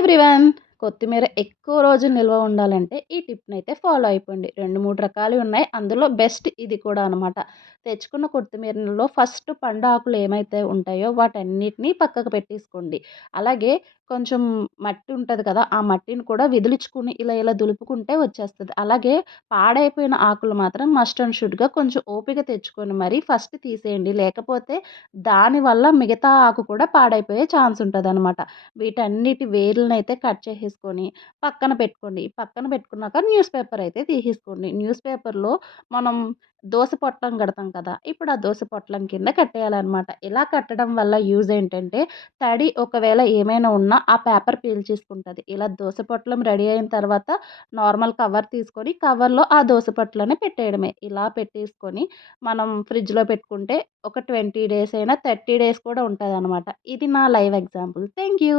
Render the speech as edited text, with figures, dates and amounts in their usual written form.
Everyone! కొత్తిమీర ఎక్కువ రోజులు నిల్వ ఉండాలంటే ఈ టిప్‌నైతే ఫాలో అయిపోండి. 2, 3 రకాలు ఉన్నాయి. అందులో బెస్ట్ ఇది కూడా అనమాట. తెచ్చుకున్న కొత్తిమీరలో ఫస్ట్ పండు ఆకులు ఏమైతే ఉంటాయో వాటన్నిటిని పక్కకు పెట్టేసుకోండి. అలాగే కొంచెం మట్టి ఉంటది కదా! ఆ మట్టిని కూడా విదిలించుకొని ఇలా ఇలా దులుపుకుంటే వచ్చేస్తది. అలాగే పాడైపోయిన ఆకులు మాత్రం మస్ట్ అండ్ షుడ్‌గా కొంచెం ఓపిక తెచ్చుకొని మరి ఫస్ట్ తీసేయండి. లేకపోతే దానివల్ల మిగతా ఆకు కూడా పాడైపోయే ఛాన్స్ ఉంటదనమాట. వీటన్నిటి వేర్లనైతే కట్ చేసేసుకొని పక్కన పెట్టుకోండి. పక్కన పెట్టుకున్నాక న్యూస్ పేపర్ అయితే తీసేసుకోండి. న్యూస్ పేపర్‌లో మనం దోస పొట్లం కడతాం కదా! ఇప్పుడు ఆ దోస పొట్లం కింద కట్టేయాలనమాట. ఇలా కట్టడం వల్ల యూజ్ ఏంటంటే తడి ఒకవేళ ఏమైనా ఉన్నా ఆ పేపర్ పీల్చేసుకుంటది. ఇలా దోస పొట్లం రెడీ అయిన తర్వాత నార్మల్ కవర్ తీసుకొని కవర్‌లో ఆ దోస పొట్లని పెట్టేయడమే. ఇలా పెట్టేసుకొని మనం ఫ్రిడ్జ్‌లో పెట్టుకుంటే ఒక 20 డేస్ అయినా 30 డేస్ కూడా ఉంటదనమాట. ఇది నా లైవ్ ఎగ్జాంపుల్. Thank you.